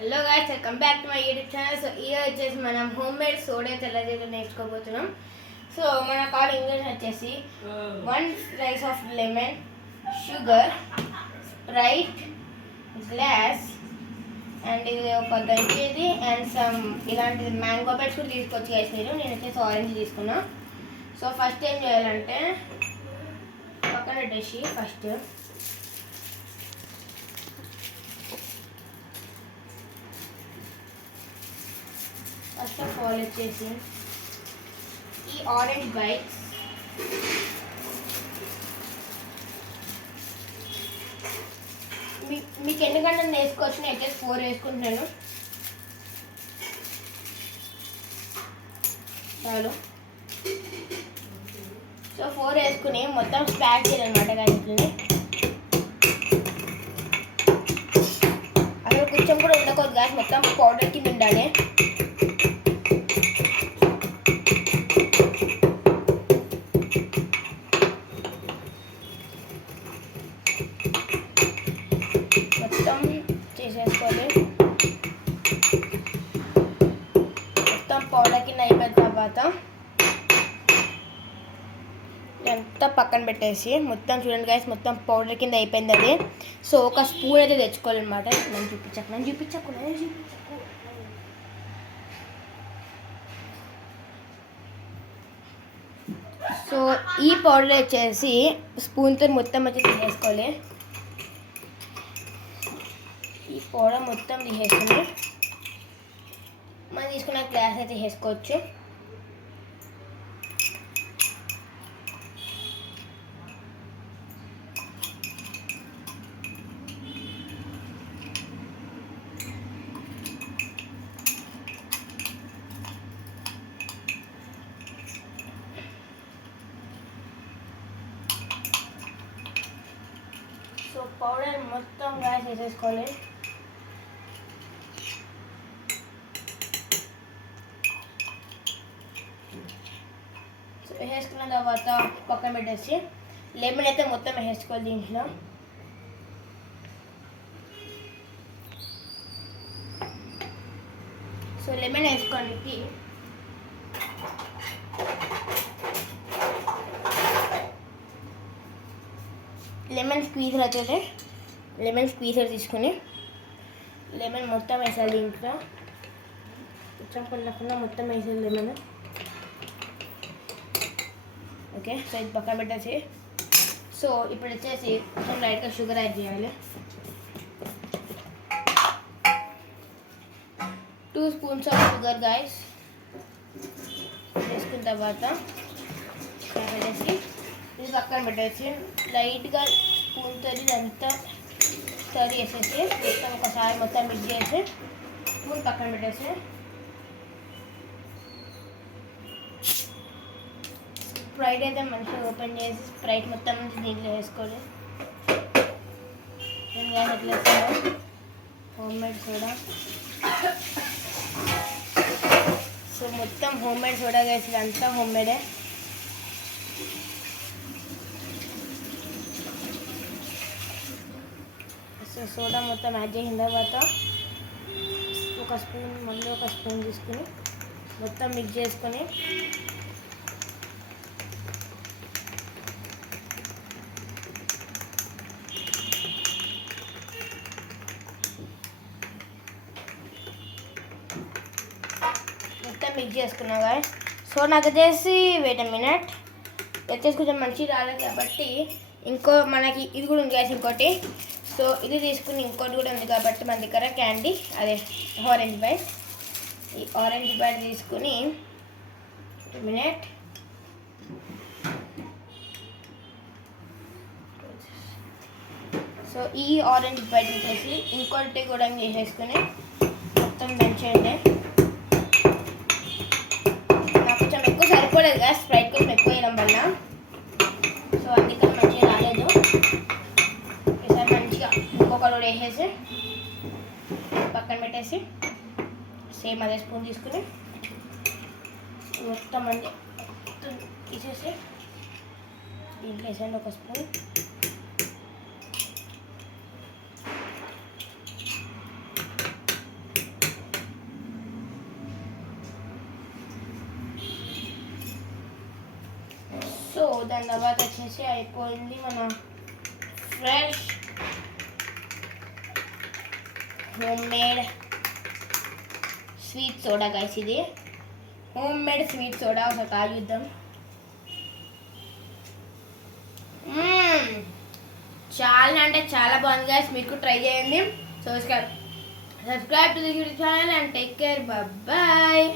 Hello guys, welcome back to my YouTube channel. So ఈ వచ్చేసి మనం హోమ్ మేడ్ సోడా ఎలా చేయాలో నేర్చుకోబోతున్నాం. సో మన కావాలి ఇంగ్రీడియంట్స్ వచ్చేసి 1 slice of lemon, sugar, Sprite, glass and ఇది ఒక గంజేది అండ్ సమ్ ఇలాంటిది మ్యాంగో బెడ్స్ కూడా తీసుకోవచ్చు గైస్. నేను వచ్చేసి ఆరెంజ్ తీసుకున్నా. సో ఫస్ట్ ఏం చేయాలంటే పక్కన పెట్టేసి ఫస్ట్ ఆఫ్ ఆల్ వచ్చేసి ఈ ఆరెంజ్ బైట్స్ మీకు ఎందుకంటే వేసుకోవచ్చు, నేను అయితే 4 వేసుకుంటున్నాను చాలు. సో 4 వేసుకుని మొత్తం స్ప్లాట్ చేయాలన్నమాట. కానీ అసలు కొంచెం కూడా ఉండకూడదు గాస్, మొత్తం పౌడర్ కింద ఉండాలి. మొత్తం చేసేసుకోవాలి. మొత్తం పౌడర్ కింద అయిపోయిన తర్వాత ఇదంతా పక్కన పెట్టేసి మొత్తం చూడండి గైస్, మొత్తం పౌడర్ కింద అయిపోయింది అది. సో ఒక స్పూన్ అయితే తెచ్చుకోవాలన్నమాట. నేను చూపించకు. సో ఈ పౌడర్ వచ్చేసి స్పూన్తో మొత్తం వచ్చి తీసేసుకోవాలి. ఈ పౌడర్ మొత్తం తీసేసుకుని మనం తీసుకున్న గ్లాస్ అయితే తీసేసుకోవచ్చు. సో పౌడర్ మొత్తం గ్లాస్ వేసేసుకోవాలి. సో వేసుకున్న తర్వాత పక్కన పెట్టేసి లెమన్ అయితే మొత్తం వేసుకోవాలి దీంట్లో. సో లెమన్ వేసుకోడానికి లెమన్ స్క్వీజర్ అయితే లెమన్ స్క్వీజర్ తీసుకుని లెమన్ మొత్తం వేసాలి దీంట్లో. కొంచెం కొనకుండా మొత్తం వేసాలి లెమన్. ఓకే, సో ఇది పక్కన పెట్టేసి సో ఇప్పుడు వచ్చేసి కొంచెం లైట్గా షుగర్ యాడ్ చేయాలి. 2 స్పూన్స్ ఆఫ్ షుగర్ గాయస్ వేసుకున్న తర్వాత పెట్టేసి ఇది పక్కన పెట్టేసి లైట్గా స్పూన్తో ఇదంతా స్టర్ చేసేసి మొత్తం ఒకసారి మొత్తం మిక్స్ చేసి స్పూన్ పక్కన పెట్టేసి స్ప్రైట్ అయితే మంచిగా ఓపెన్ చేసి స్ప్రైట్ మొత్తం నుంచి దీంట్లో వేసుకోవాలి. ఎట్లా వేసుకోవాలి హోమ్ మేడ్ సోడా. సో మొత్తం హోమ్ మేడ్ సోడా వేసి అంతా హోమ్ మేడే. సో సోడా మొత్తం యాడ్ చేసిన తర్వాత ఒక స్పూన్ తీసుకుని మొత్తం మిక్స్ చేసుకొని మొత్తం మిక్స్ చేసుకున్నాగా. సో నాకు వచ్చేసి వెయిట్ ఎ మినిట్ వచ్చేసి కొంచెం మంచిగా రాలేదు కాబట్టి ఇంకో మనకి ఇది కూడా ఉంది గ్యాస్ ఇంకోటి. సో ఇది తీసుకుని ఇంకోటి కూడా ఉంది కాబట్టి మన దగ్గర క్యాండీ అదే ఆరెంజ్ బైట్. ఈ ఆరెంజ్ బైట్ తీసుకుని మినిట్ సో ఈ ఆరెంజ్ బైట్ వచ్చేసి ఇంకోటి కూడా చేసేసుకుని మొత్తం దంచేయండి. నాకు కొంచెం ఎక్కువ సరిపోలేదు కదా, స్ప్రైట్ కొంచెం ఎక్కువ వేయడం వల్ల. సో అందుకని మంచిగా రాలేదు. ఈసారి మంచిగా ఇంకొక లోడ్ వేసేసి పక్కన పెట్టేసి సేమ్ అదే స్పూన్ తీసుకుని మొత్తం అంటే తీసేసి దీంట్లో వేసేయండి ఒక స్పూన్. దాని తర్వాత వచ్చేసి అయిపోయింది మన fresh home made sweet soda guys. ఇది హోమ్ మేడ్ స్వీట్ సోడా. ఒక తాగిద్దాం. చాలా అంటే చాలా బాగుంది గైస్. మీకు ట్రై చేయండి. Subscribe to the YouTube channel and take care. Bye.